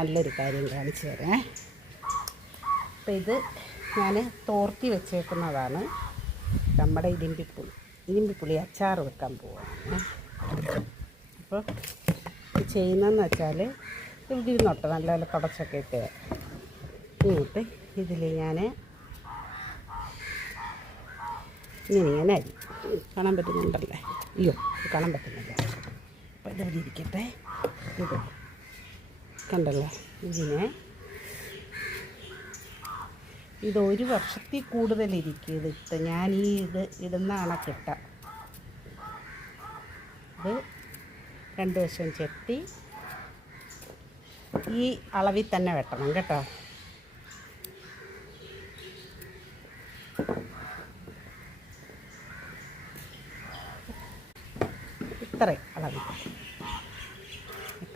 നല്ലൊരു കാര്യം കാണിച്ചു തരാം. അപ്പം ഇത് ഞാൻ തോർത്തി വെച്ചേക്കുന്നതാണ്. നമ്മുടെ ഇരുമ്പിപ്പുളി ഇരുമ്പിപ്പുളി അച്ചാർ വെക്കാൻ പോവാണ്. അപ്പോൾ ചെയ്യുന്നതെന്ന് വെച്ചാൽ ഇവിടെ ഇരുന്നോട്ടെ നല്ലപോലെ തുടച്ചൊക്കെ ഇട്ട് ഇങ്ങോട്ട് ഇതിൽ ഞാൻ ഇങ്ങനെ അരി. കാണാൻ പറ്റുന്നുണ്ടല്ലേ? അയ്യോ കാണാൻ പറ്റുന്നില്ല. അപ്പോൾ ഇതിവിടെ ഇരിക്കട്ടെ. ഇത് കണ്ടല്ലോ. ഇതിനെ. ഇത് ഒരു വർഷത്തിൽ കൂടുതൽ ഇരിക്കും ഇത് ഇട്ട് ഞാൻ ഈ ഇത് ഇടുന്ന കണക്കിട്ട ഇത് രണ്ട് വശം ചെത്തി ഈ അളവിൽ തന്നെ വെട്ടണം കേട്ടോ. ഇത്രയും അളവിൽ.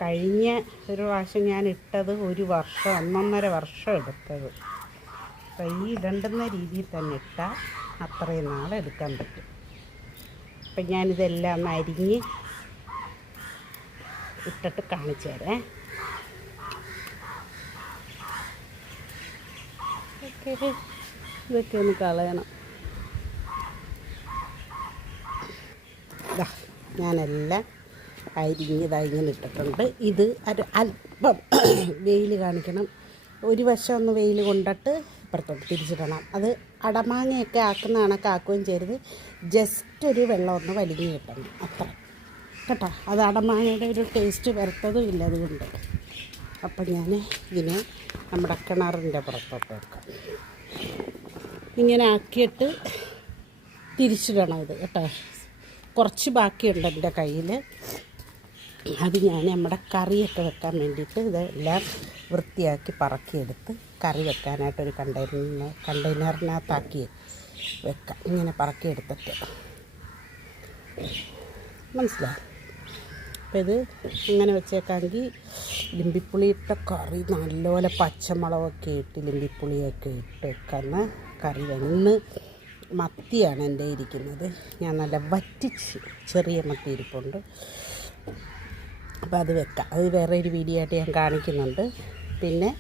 കഴിഞ്ഞ ഒരു പ്രാവശ്യം ഞാൻ ഇട്ടത് ഒരു വർഷം ഒന്നൊന്നര വർഷം എടുത്തത്. അപ്പം ഈ ഇടണ്ടുന്ന രീതിയിൽ തന്നെ ഇട്ടാൽ അത്രയും നാൾ എടുക്കാൻ പറ്റും. അപ്പം ഞാനിതെല്ലാം ഒന്ന് അരിഞ്ഞ് ഇട്ടിട്ട് കാണിച്ചു തരാം. ഇതൊക്കെ ഒന്ന് കളയണം. ഞാനെല്ലാം അരിഞ്ഞ് ഇങ്ങനെ ഇട്ടിട്ടുണ്ട്. ഇത് ഒരു അല്പം വെയിൽ കാണിക്കണം. ഒരു വശം ഒന്ന് വെയിൽ കൊണ്ടിട്ട് ഇപ്പുറത്തോട്ട് തിരിച്ചിടണം. അത് അടമാങ്ങയൊക്കെ ആക്കുന്ന കണക്ക് ആക്കുകയും ചെയ്യരുത്. ജസ്റ്റ് ഒരു വെള്ളം ഒന്ന് വലിഞ്ഞ് കിട്ടണം. അത്ര. കേട്ടോ? അത് അടമാങ്ങയുടെ ഒരു ടേസ്റ്റ് വരത്തതും ഇല്ല അതുകൊണ്ട്. അപ്പം ഞാൻ ഇതിനെ നമ്മുടെ കിണറിന്റെ പുറത്തോട്ട് വെക്കാം. ഇങ്ങനെ ആക്കിയിട്ട് തിരിച്ചിടണം ഇത്. കേട്ടോ? കുറച്ച് ബാക്കിയുണ്ട് എന്റെ കയ്യിൽ അത് ഞാൻ നമ്മുടെ കറിയൊക്കെ വെക്കാൻ വേണ്ടിയിട്ട് ഇതെല്ലാം വൃത്തിയാക്കി പറക്കിയെടുത്ത് കറി വെക്കാനായിട്ടൊരു കണ്ടെയ്നർ കണ്ടെയ്നറിനകത്താക്കി വെക്കാം. ഇങ്ങനെ പറക്കിയെടുത്തിട്ട്. മനസ്സിലായി? അപ്പം ഇത് ഇങ്ങനെ വെച്ചേക്കാമെങ്കിൽ ലിമ്പിപ്പുളിയിട്ട കറി നല്ലപോലെ പച്ചമുളകൊക്കെ ഇട്ട് ലിമ്പിപ്പുളിയൊക്കെ ഇട്ട് വെക്കുന്ന കറി ഇന്ന് മത്തിയാണ് എന്റെ ഇരിക്കുന്നത്. ഞാൻ നല്ല വറ്റിച്ച് ചെറിയ മത്തി ഇരിപ്പുണ്ട്. അപ്പോൾ അത് വെക്കാം. അത് വേറെ ഒരു വീഡിയോ ആയിട്ട് ഞാൻ കാണിക്കുന്നുണ്ട്. പിന്നെ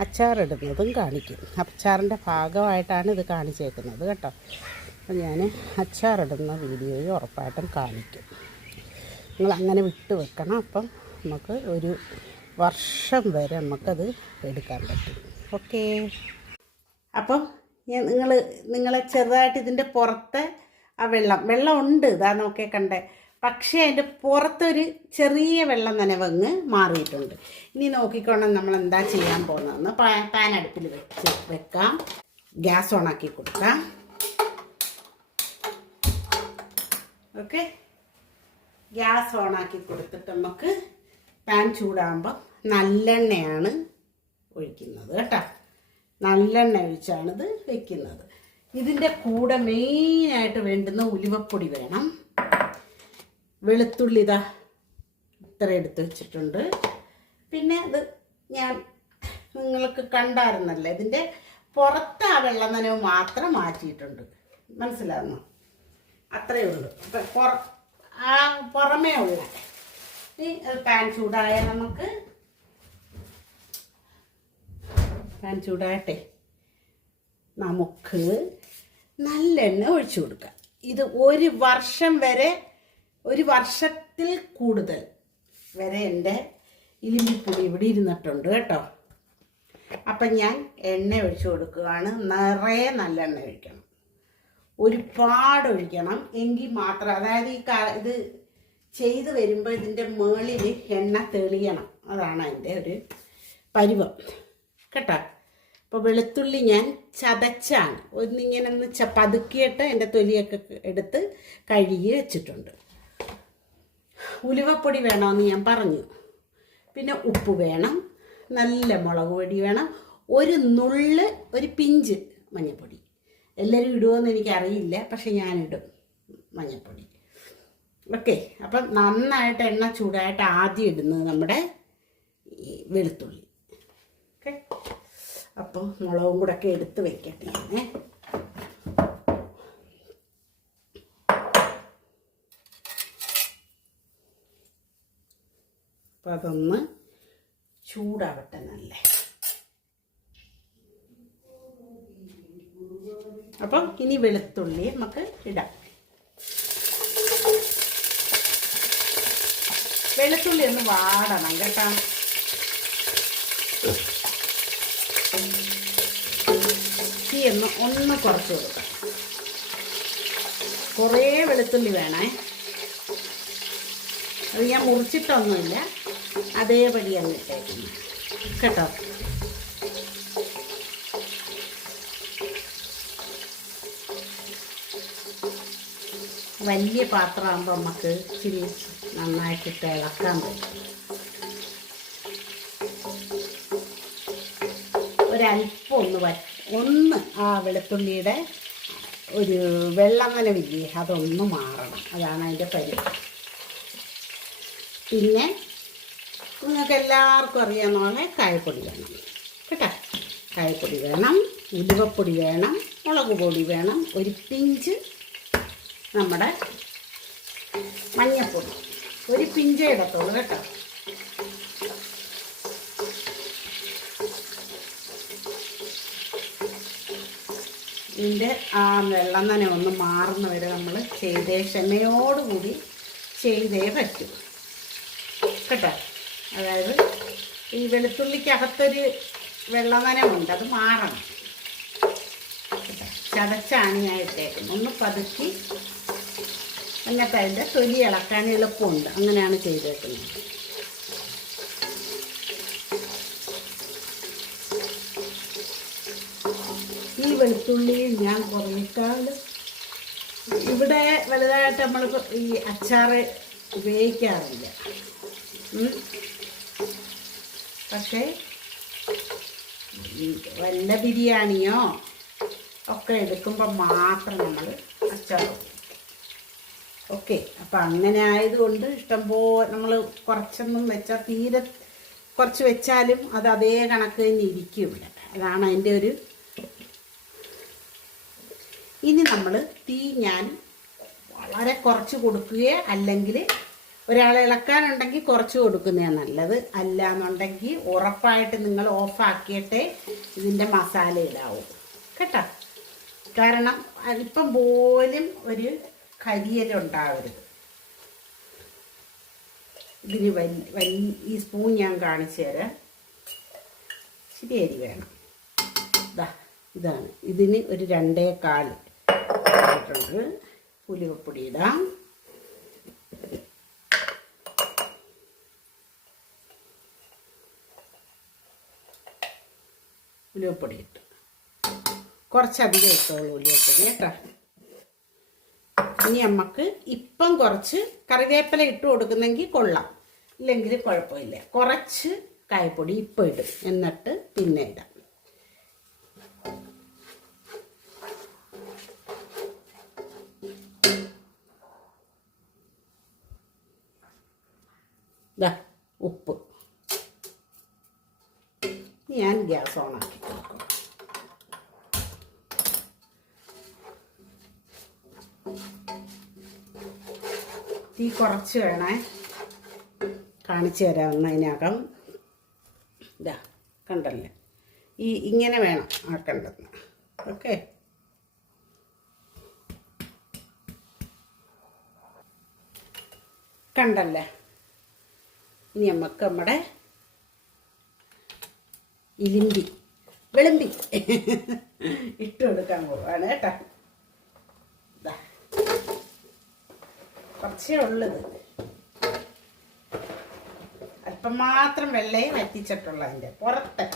അച്ചാറിടുന്നതും കാണിക്കും. അച്ചാറിന്റെ ഭാഗമായിട്ടാണ് ഇത് കാണിച്ചേക്കുന്നത് കേട്ടോ. അപ്പോൾ ഞാൻ അച്ചാറിടുന്ന വീഡിയോയും ഉറപ്പായിട്ടും കാണിക്കും. നിങ്ങൾ അങ്ങനെ വിട്ട് വെക്കണം. അപ്പം നമുക്ക് ഒരു വർഷം വരെ നമുക്കത് എടുക്കാൻ പറ്റും. ഓക്കേ. അപ്പം നിങ്ങൾ നിങ്ങളെ ചെറുതായിട്ട് ഇതിന്റെ പുറത്തെ ആ വെള്ളം വെള്ളം ഉണ്ട്. ഇതാ നോക്കേ കണ്ടേ. പക്ഷേ അതിന്റെ പുറത്തൊരു ചെറിയ വെള്ളം നനവങ്ങ് മാറിയിട്ടുണ്ട്. ഇനി നോക്കിക്കോണം നമ്മൾ എന്താ ചെയ്യാൻ പോകുന്നതെന്ന് പാൻ അടുപ്പിൽ വെച്ച് വെക്കാം. ഗ്യാസ് ഓണാക്കി കൊടുക്കാം. ഓക്കെ? ഗ്യാസ് ഓണാക്കി കൊടുത്തിട്ട് നമുക്ക് പാൻ ചൂടാകുമ്പോൾ നല്ലെണ്ണയാണ് ഒഴിക്കുന്നത് കേട്ടോ. നല്ലെണ്ണ ഒഴിച്ചാണിത് വെക്കുന്നത്. ഇതിന്റെ കൂടെ മെയിനായിട്ട് വേണ്ടുന്ന ഉലുവപ്പൊടി വേണം. വെളുത്തുള്ളി ഇതാ ഇത്ര എടുത്ത് വെച്ചിട്ടുണ്ട്. പിന്നെ ഇത് ഞാൻ നിങ്ങൾക്ക് കണ്ടായിരുന്നല്ലോ ഇതിന്റെ പുറത്ത് ആ വെള്ളം നനവ് മാത്രം മാറ്റിയിട്ടുണ്ട്. മനസ്സിലാകുന്നു അത്രയേ ഉള്ളൂ. പുറ ആ പുറമേ ഉള്ള ഈ പാൻ ചൂടായ നമുക്ക് പാൻ ചൂടാകട്ടെ നമുക്ക് നല്ലെണ്ണ ഒഴിച്ചു കൊടുക്കാം. ഇത് ഒരു വർഷം വരെ ഒരു വർഷത്തിൽ കൂടുതൽ വരെ എന്റെ ഇലിമിപ്പൊടി ഇവിടെ ഇരുന്നിട്ടുണ്ട് കേട്ടോ. അപ്പം ഞാൻ എണ്ണ ഒഴിച്ചു കൊടുക്കുകയാണ്. നിറയെ നല്ല എണ്ണ ഒഴിക്കണം. ഒരുപാട് ഒഴിക്കണം. എങ്കിൽ മാത്രം. അതായത് ഈ ഇത് ചെയ്ത് വരുമ്പോൾ ഇതിന്റെ മേളിൽ എണ്ണ തെളിയണം. അതാണ് അതിന്റെ ഒരു പരുവം. കേട്ടോ? അപ്പോൾ വെളുത്തുള്ളി ഞാൻ ചതച്ചാണ്. ഒന്നിങ്ങനെ ഒന്ന് ച പതുക്കിയിട്ട് എന്റെ തൊലിയൊക്കെ എടുത്ത് കഴുകി വെച്ചിട്ടുണ്ട്. ഉലുവപ്പൊടി വേണമെന്ന് ഞാൻ പറഞ്ഞു. പിന്നെ ഉപ്പ് വേണം നല്ല മുളക് പൊടി വേണം ഒരു നുള്ള് ഒരു പിഞ്ച് മഞ്ഞൾപ്പൊടി എല്ലാവരും ഇടുമോയെന്ന് എനിക്കറിയില്ല പക്ഷെ ഞാനിടും മഞ്ഞൾപ്പൊടി ഓക്കെ അപ്പം നന്നായിട്ട് എണ്ണ ചൂടായിട്ട് ആദ്യം ഇടുന്നത് നമ്മുടെ വെളുത്തുള്ളി. ഓക്കെ അപ്പോൾ മുളകും കൂടെ ഒക്കെ എടുത്ത് വെക്കട്ടെ ഞാനേ. അപ്പം അതൊന്ന് ചൂടാവട്ടെ നല്ല. അപ്പം ഇനി വെളുത്തുള്ളി നമുക്ക് ഇടാം. വെളുത്തുള്ളി ഒന്ന് വാടണം കേട്ടോ. തീ ഒന്ന് ഒന്ന് കുറച്ച് കൊടുക്കാം. കുറേ വെളുത്തുള്ളി വേണേ. അത് ഞാൻ മുറിച്ചിട്ടൊന്നുമില്ല. അതേപടി അങ്ങ് കേട്ടോ. വലിയ പാത്രമാകുമ്പോൾ നമുക്ക് ഇച്ചിരി നന്നായിട്ട് ഇളക്കാൻ പറ്റും. ഒരല്പം ഒന്ന് വ ഒന്ന് ആ വെളുത്തുള്ളിയുടെ ഒരു വെള്ളം നനവില്ലേ അതൊന്ന് മാറണം. അതാണ് അതിന്റെ പരിപാടി പിന്നെ നിങ്ങൾക്ക് എല്ലാവർക്കും അറിയാവുന്ന പറഞ്ഞാൽ കായപ്പൊടി വേണം. കേട്ടോ? കായപ്പൊടി വേണം ഉലുവപ്പൊടി വേണം മുളക് പൊടി വേണം ഒരു പിഞ്ച് നമ്മുടെ മഞ്ഞൾപ്പൊടി ഒരു പിഞ്ച് ഇടത്തുള്ളൂ കേട്ടോ. ഇതിന്റെ ആ വെള്ളം തന്നെ ഒന്ന് മാറുന്ന വരെ നമ്മൾ ചെയ്തേ ക്ഷമയോടുകൂടി ചെയ്തേ പറ്റൂ. കേട്ടോ? അതായത് ഈ വെളുത്തുള്ളിക്കകത്തൊരു വെള്ളം നനവുണ്ട് അത് മാറണം. ചതച്ചാണ് ഞാൻ ഇട്ടേക്കുന്നത് ഒന്ന് പതുക്കി എന്നിട്ട് അതിന്റെ തൊലി ഇളക്കാൻ എളുപ്പമുണ്ട്. അങ്ങനെയാണ് ചെയ്തേക്കുന്നത്. ഈ വെളുത്തുള്ളിയിൽ ഞാൻ കുറഞ്ഞിട്ടാൽ ഇവിടെ വലുതായിട്ട് നമ്മൾ ഈ അച്ചാറ് ഉപയോഗിക്കാറില്ല. പക്ഷേ വല്ല ബിരിയാണിയോ ഒക്കെ എടുക്കുമ്പോൾ മാത്രം നമ്മൾ അച്ചാർ ഓക്കെ അപ്പം അങ്ങനെ ആയതുകൊണ്ട് ഇഷ്ടംപോലെ നമ്മൾ കുറച്ചൊന്നും വെച്ചാൽ തീരെ കുറച്ച് വെച്ചാലും അത് അതേ കണക്ക് തന്നെ ഇരിക്കും ഇവിടെ. അതാണ് അതിന്റെ ഒരു ഇനി നമ്മൾ തീ ഞാൻ വളരെ കുറച്ച് കൊടുക്കുകയോ അല്ലെങ്കിൽ ഒരാളെ ഇളക്കാനുണ്ടെങ്കിൽ കുറച്ച് കൊടുക്കുന്നതാണ് നല്ലത്. അല്ല എന്നുണ്ടെങ്കിൽ ഉറപ്പായിട്ട് നിങ്ങൾ ഓഫാക്കിയിട്ടേ ഇതിന്റെ മസാല ഇടാവൂ. കേട്ടോ? കാരണം അല്പം പോലും ഒരു കരിയലുണ്ടാവരുത് ഇതിന് വലിയ വലിയ ഈ സ്പൂൺ ഞാൻ കാണിച്ചു തരാം. ഇച്ചിരി വേണം. ഇതാ ഇതാണ്. ഇതിന് ഒരു രണ്ടേ കാൽ പുലിവപ്പൊടി ഇടാം. ഉലുവപ്പൊടി ഇട്ടു. കുറച്ചധികം ഇട്ടോളൂ ഉലുവപ്പൊടി കേട്ടോ. ഇനി നമുക്ക് ഇപ്പം കുറച്ച് കറിവേപ്പില ഇട്ട് കൊടുക്കുന്നെങ്കിൽ കൊള്ളാം. ഇല്ലെങ്കിൽ കുഴപ്പമില്ല. കുറച്ച് കായപ്പൊടി ഇപ്പം ഇടും. എന്നിട്ട് പിന്നെ ഇടാം. ഉപ്പ്. ഞാൻ ഗ്യാസ് ഓണാക്കി കൊടുക്കും. തീ കുറച്ച് വേണേ. കാണിച്ചു തരാം അതിനകം ഇതാ കണ്ടല്ലേ? ഈ ഇങ്ങനെ വേണം ആക്കേണ്ടത്. ഓക്കെ? കണ്ടല്ലേ? ഇനി നമുക്ക് നമ്മുടെ ഇലിമ്പി. വെളുമ്പി. ഇട്ട് കൊടുക്കാൻ പോവാണ് കേട്ടോ. കുറച്ചേ ഉള്ളത്. അല്പം മാത്രം വെള്ളയും വറ്റിച്ചിട്ടുള്ള അതിന്റെ പുറത്തെ.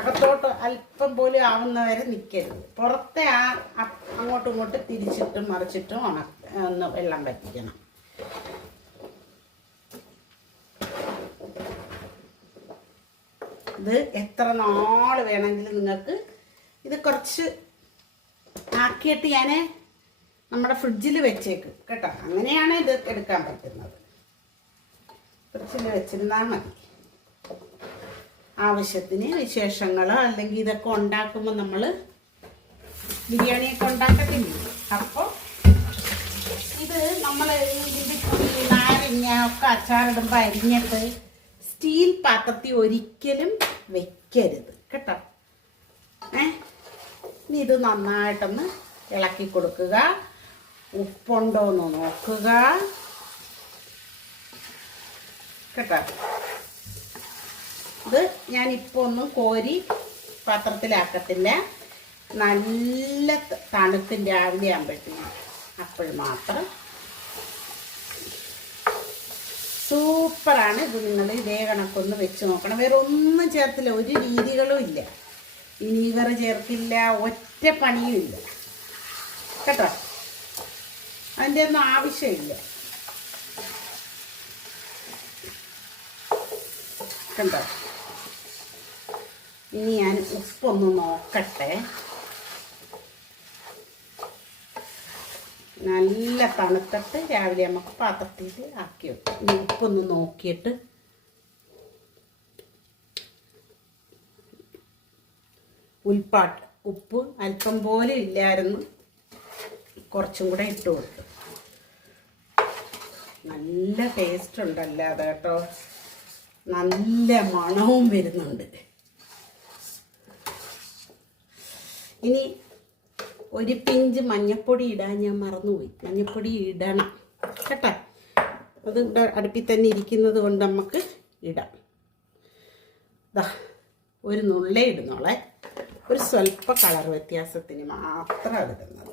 അകത്തോട്ട് അല്പം പോലും ആവുന്നവരെ നിൽക്കരുത് പുറത്തെ ആ അങ്ങോട്ടും ഇങ്ങോട്ടും തിരിച്ചിട്ടും മറിച്ചിട്ടും ഒന്ന് വെള്ളം വറ്റിക്കണം. ഇത് എത്ര നാൾ വേണമെങ്കിലും നിങ്ങൾക്ക് ഇത് കുറച്ച് ആക്കിയിട്ട് ഞാൻ നമ്മുടെ ഫ്രിഡ്ജിൽ വെച്ചേക്കും കേട്ടോ. അങ്ങനെയാണ് ഇത് എടുക്കാൻ പറ്റുന്നത്. ഫ്രിഡ്ജിൽ വെച്ചിരുന്നാൽ മതി. ആവശ്യത്തിന് വിശേഷങ്ങളോ അല്ലെങ്കിൽ ഇതൊക്കെ ഉണ്ടാക്കുമ്പോൾ നമ്മൾ ബിരിയാണിയൊക്കെ ഉണ്ടാക്കത്തില്ല? അപ്പോൾ ഇത് നമ്മൾ നാരങ്ങ ഒക്കെ അച്ചാറിടുമ്പോൾ അരിഞ്ഞിട്ട് സ്റ്റീൽ പാത്രത്തിൽ ഒരിക്കലും വെക്കരുത്. കേട്ടോ? ഏ? ഇനി ഇത് നന്നായിട്ടൊന്ന് ഇളക്കി കൊടുക്കുക. ഉപ്പുണ്ടോ എന്ന് നോക്കുക. കേട്ടോ? ഇത് ഇപ്പോ ഒന്നും കോരി പാത്രത്തിലാക്കത്തില്ല. നല്ല തണുപ്പിന്റെ ആവിലെ ആകുമ്പോഴത്തേക്കും അപ്പോൾ മാത്രം സൂപ്പറാണ്. ഇത് നിങ്ങൾ ഇതേ കണക്കൊന്ന് വെച്ച് നോക്കണം. വേറെ ഒന്നും ചേർത്തില്ല. ഒരു രീതികളും ഇല്ല. വിനീഗർ ചേർക്കില്ല ഒറ്റ പണിയും ഇല്ല. കേട്ടോ? അതിന്റെ ഒന്നും ആവശ്യമില്ല. കണ്ടോ? ഇനി ഞാൻ ഉപ്പൊന്ന് നോക്കട്ടെ. നല്ല തണുത്തിട്ട് രാവിലെ നമുക്ക് പാത്രത്തിൽ ആക്കി വെക്കും. ഉപ്പൊന്ന് നോക്കിയിട്ട് ഉൽപ്പാട്ട് ഉപ്പ് അല്പം പോലെ ഇല്ലായിരുന്നു. കുറച്ചും കൂടെ ഇട്ട് കൊടുത്തു. നല്ല ടേസ്റ്റ് ഉണ്ടല്ലോ അത് കേട്ടോ. നല്ല മണവും വരുന്നുണ്ട്. ഇനി ഒരു പിഞ്ച് മഞ്ഞപ്പൊടി ഇടാൻ ഞാൻ മറന്നുപോയി. മഞ്ഞപ്പൊടി ഇടണം. കേട്ടോ? അത് അടുപ്പിൽ തന്നെ ഇരിക്കുന്നത് കൊണ്ട് നമുക്ക് ഇടാം. ദാ ഒരു നുള്ളേ ഇടുന്നോളെ. ഒരു സ്വല്പ കളർ വ്യത്യാസത്തിന് മാത്രം ഇടുന്നത്.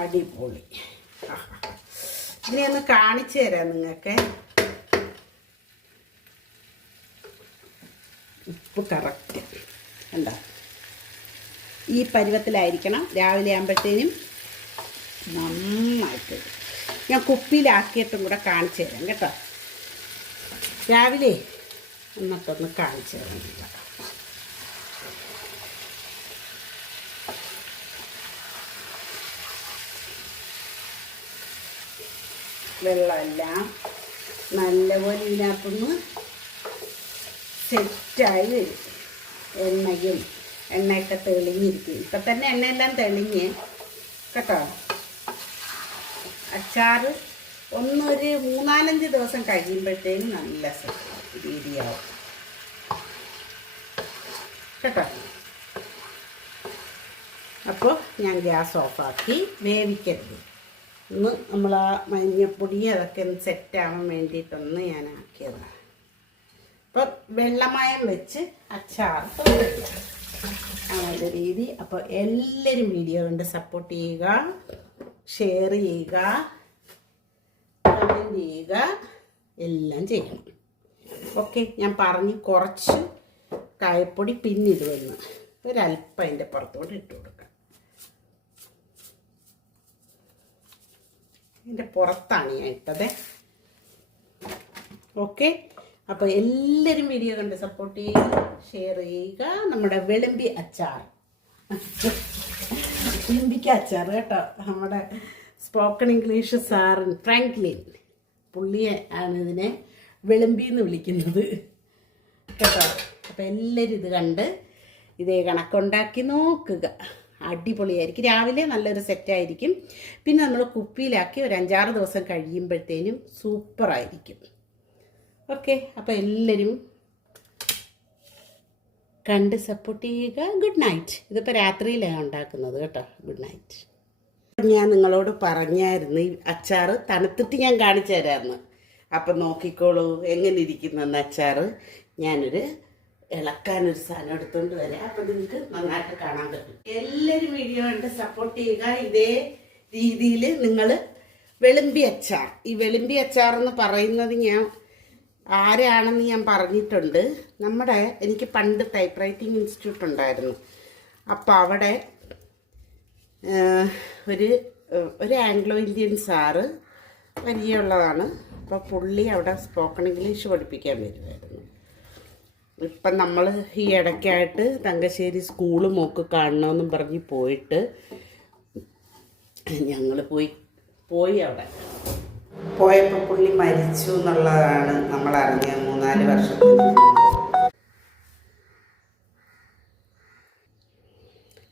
അടിപൊളി. ഇതിനെ ഒന്ന് കാണിച്ചു തരാം നിങ്ങൾക്ക്. ഉപ്പ് കറക്റ്റ് കണ്ടോ? ഈ പരുവത്തിലായിരിക്കണം രാവിലെ ആകുമ്പോഴത്തേനും നന്നായിട്ട്. ഞാൻ കുപ്പിയിലാക്കിയിട്ടും കൂടെ കാണിച്ചു തരാം കേട്ടോ. രാവിലെ എന്നിട്ടൊന്ന് കാണിച്ചു തരാം. വെള്ളമെല്ലാം നല്ലപോലെ ഇതിനകത്തുനിന്ന് സെറ്റായി വരും. എണ്ണയും എണ്ണയൊക്കെ തെളിഞ്ഞിരിക്കും. ഇപ്പം തന്നെ എണ്ണയെല്ലാം തെളിഞ്ഞ്. കേട്ടോ? അച്ചാറ് ഒന്നൊരു മൂന്നാലഞ്ച് ദിവസം കഴിയുമ്പോഴത്തേനും നല്ല രീതിയാവും. കേട്ടോ? അപ്പോൾ ഞാൻ ഗ്യാസ് ഓഫാക്കി വേവിക്കരുത്. ഒന്ന് നമ്മൾ ആ മഞ്ഞപ്പൊടി അതൊക്കെ ഒന്ന് സെറ്റാവാൻ വേണ്ടിയിട്ടൊന്ന് ഞാൻ ആക്കിയതാണ് അപ്പം വെള്ളമയം വെച്ച് അച്ചാർ അങ്ങനത്തെ രീതി. അപ്പോൾ എല്ലാവരും വീഡിയോ കണ്ട് സപ്പോർട്ട് ചെയ്യുക ഷെയർ ചെയ്യുക കമന്റ് ചെയ്യുക എല്ലാം ചെയ്യണം. ഓക്കെ ഞാൻ പറഞ്ഞ് കുറച്ച് കായപ്പൊടി പിന്നിടുമെന്ന് ഒരല്പം അതിന്റെ പുറത്തോട്ട് ഇട്ട് കൊടുക്കാം. ഇതിന്റെ പുറത്താണ് ഞാൻ ഇട്ടത്. ഓക്കെ അപ്പോൾ എല്ലാവരും വീഡിയോ കണ്ട് സപ്പോർട്ട് ചെയ്യുക ഷെയർ ചെയ്യുക. നമ്മുടെ വെളുമ്പി അച്ചാർ. വെളുമ്പിക്ക അച്ചാർ കേട്ടോ. നമ്മുടെ സ്പോക്കൺ ഇംഗ്ലീഷ് സാറിൻ ഫ്രാങ്ക്ലിൻ പുള്ളിയെ ആണ് ഇതിനെ വെളുമ്പി എന്ന് വിളിക്കുന്നത്. കേട്ടോ? അപ്പോൾ എല്ലാവരും ഇത് കണ്ട് ഇതേ കണക്കുണ്ടാക്കി നോക്കുക. അടിപൊളിയായിരിക്കും. രാവിലെ നല്ലൊരു സെറ്റായിരിക്കും പിന്നെ നമ്മൾ കുപ്പിയിലാക്കി ഒരു അഞ്ചാറ് ദിവസം കഴിയുമ്പോഴത്തേനും സൂപ്പറായിരിക്കും. ഓക്കെ അപ്പോൾ എല്ലാവരും കണ്ട് സപ്പോർട്ട് ചെയ്യുക. ഗുഡ് നൈറ്റ് ഇതിപ്പോൾ രാത്രിയിലാണ് ഉണ്ടാക്കുന്നത് കേട്ടോ. ഗുഡ് നൈറ്റ് ഞാൻ നിങ്ങളോട് പറഞ്ഞായിരുന്നു ഈ അച്ചാറ് തണുത്തിട്ട് ഞാൻ കാണിച്ചു തരാമെന്ന് അപ്പം നോക്കിക്കോളൂ എങ്ങനെ ഇരിക്കുന്നെന്ന് അച്ചാറ്. ഞാനൊരു ഇളക്കാനൊരു സാധനം എടുത്തുകൊണ്ട് വരാം. അപ്പൊ നിങ്ങൾക്ക് നന്നായിട്ട് കാണാൻ പറ്റും. എല്ലാവരും വീഡിയോ കണ്ട് സപ്പോർട്ട് ചെയ്യുക. ഇതേ രീതിയിൽ നിങ്ങൾ വെളുമ്പി അച്ചാർ. ഈ വെളുമ്പി അച്ചാർ എന്ന് പറയുന്നത് ഞാൻ ആരാണെന്ന് ഞാൻ പറഞ്ഞിട്ടുണ്ട്. നമ്മുടെ എനിക്ക് പണ്ട് ടൈപ്പ് റൈറ്റിംഗ് ഇൻസ്റ്റിറ്റ്യൂട്ട് ഉണ്ടായിരുന്നു. അപ്പോൾ അവിടെ ഒരു ഒരു ആംഗ്ലോ ഇന്ത്യൻ സാറ് പരിചയമുള്ളതാണ് അപ്പോൾ പുള്ളി അവിടെ സ്പോക്കൺ ഇംഗ്ലീഷ് പഠിപ്പിക്കാൻ വരുമായിരുന്നു ഇപ്പം നമ്മൾ ഈ ഇടയ്ക്കായിട്ട് തങ്കശ്ശേരി സ്കൂൾ മോക്ക് കാണണമെന്നും പറഞ്ഞ് പോയിട്ട് ഞങ്ങൾ പോയി പോയി അവിടെ. പോയപ്പോൾ പുള്ളി മരിച്ചു എന്നുള്ളതാണ് നമ്മൾ അറിഞ്ഞത്. മൂന്നാൽ വർഷത്തിന് മുമ്പ്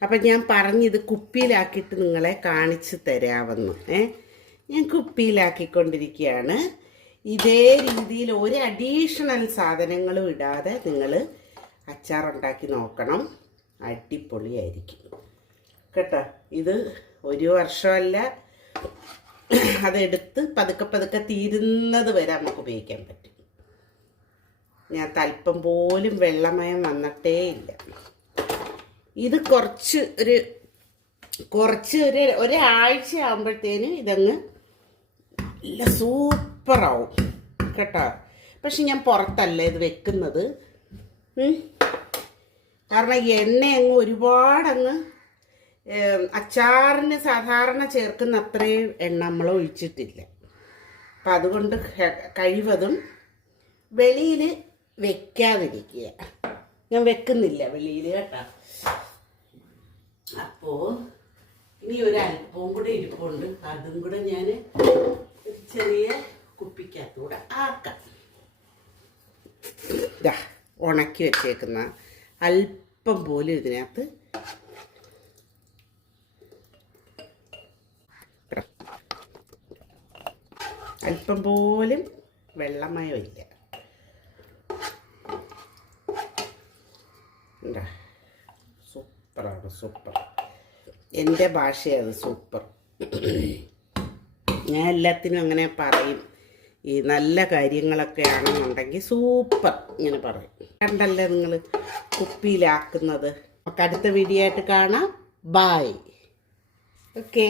അപ്പം ഞാൻ പറഞ്ഞത് കുപ്പിയിലാക്കിയിട്ട് നിങ്ങളെ കാണിച്ചു തരാമെന്ന്. ഏ? ഞാൻ കുപ്പിയിലാക്കിക്കൊണ്ടിരിക്കുകയാണ്. ഇതേ രീതിയിൽ ഒരു അഡീഷണൽ സാധനങ്ങളും ഇടാതെ നിങ്ങൾ അച്ചാറുണ്ടാക്കി നോക്കണം. അടിപൊളിയായിരിക്കും. കേട്ടോ? ഇത് ഒരു വർഷമല്ല. അതെടുത്ത് പതുക്കെ പതുക്കെ തീരുന്നത് വരെ നമുക്ക് ഉപയോഗിക്കാൻ പറ്റും. ഞാൻ തൽപ്പം പോലും വെള്ളമയം വന്നിട്ടേ ഇല്ല. ഇത് കുറച്ച് ഒരു കുറച്ച് ഒരു ഒരാഴ്ച ആകുമ്പോഴത്തേന് ഇതങ്ങ് നല്ല സൂപ്പറാവും. കേട്ടോ? പക്ഷെ ഞാൻ പുറത്തല്ല ഇത് വെക്കുന്നത്. കാരണം എണ്ണ അങ്ങ് ഒരുപാടങ്ങ് അച്ചാറിന് സാധാരണ ചേർക്കുന്ന അത്രയും എണ്ണ നമ്മൾ ഒഴിച്ചിട്ടില്ല. അപ്പം അതുകൊണ്ട് കഴിവതും വെളിയിൽ വെക്കാതിരിക്കുക. ഞാൻ വെക്കുന്നില്ല വെളിയിൽ കേട്ടോ. അപ്പോൾ ഇനി ഒരു അല്പവും കൂടെ ഇരിപ്പുണ്ട്. അതും കൂടെ ഞാൻ ചെറിയ കുപ്പിക്കകത്തൂടെ ആക്കാം. ഇതാ ഉണക്കി വെച്ചേക്കുന്ന അല്പം പോലും ഇതിനകത്ത് അല്പം പോലും വെള്ളമയമില്ല സൂപ്പറാണ് സൂപ്പർ. എന്റെ ഭാഷയാണ് സൂപ്പർ. ഞാൻ എല്ലാത്തിനും അങ്ങനെ പറയും. ഈ നല്ല കാര്യങ്ങളൊക്കെ ആണെന്നുണ്ടെങ്കിൽ സൂപ്പർ ഇങ്ങനെ പറയും. കണ്ടല്ലേ നിങ്ങൾ കുപ്പിയിലാക്കുന്നത്. നമുക്ക് അടുത്ത വീഡിയോ ആയിട്ട് കാണാം. Bye okay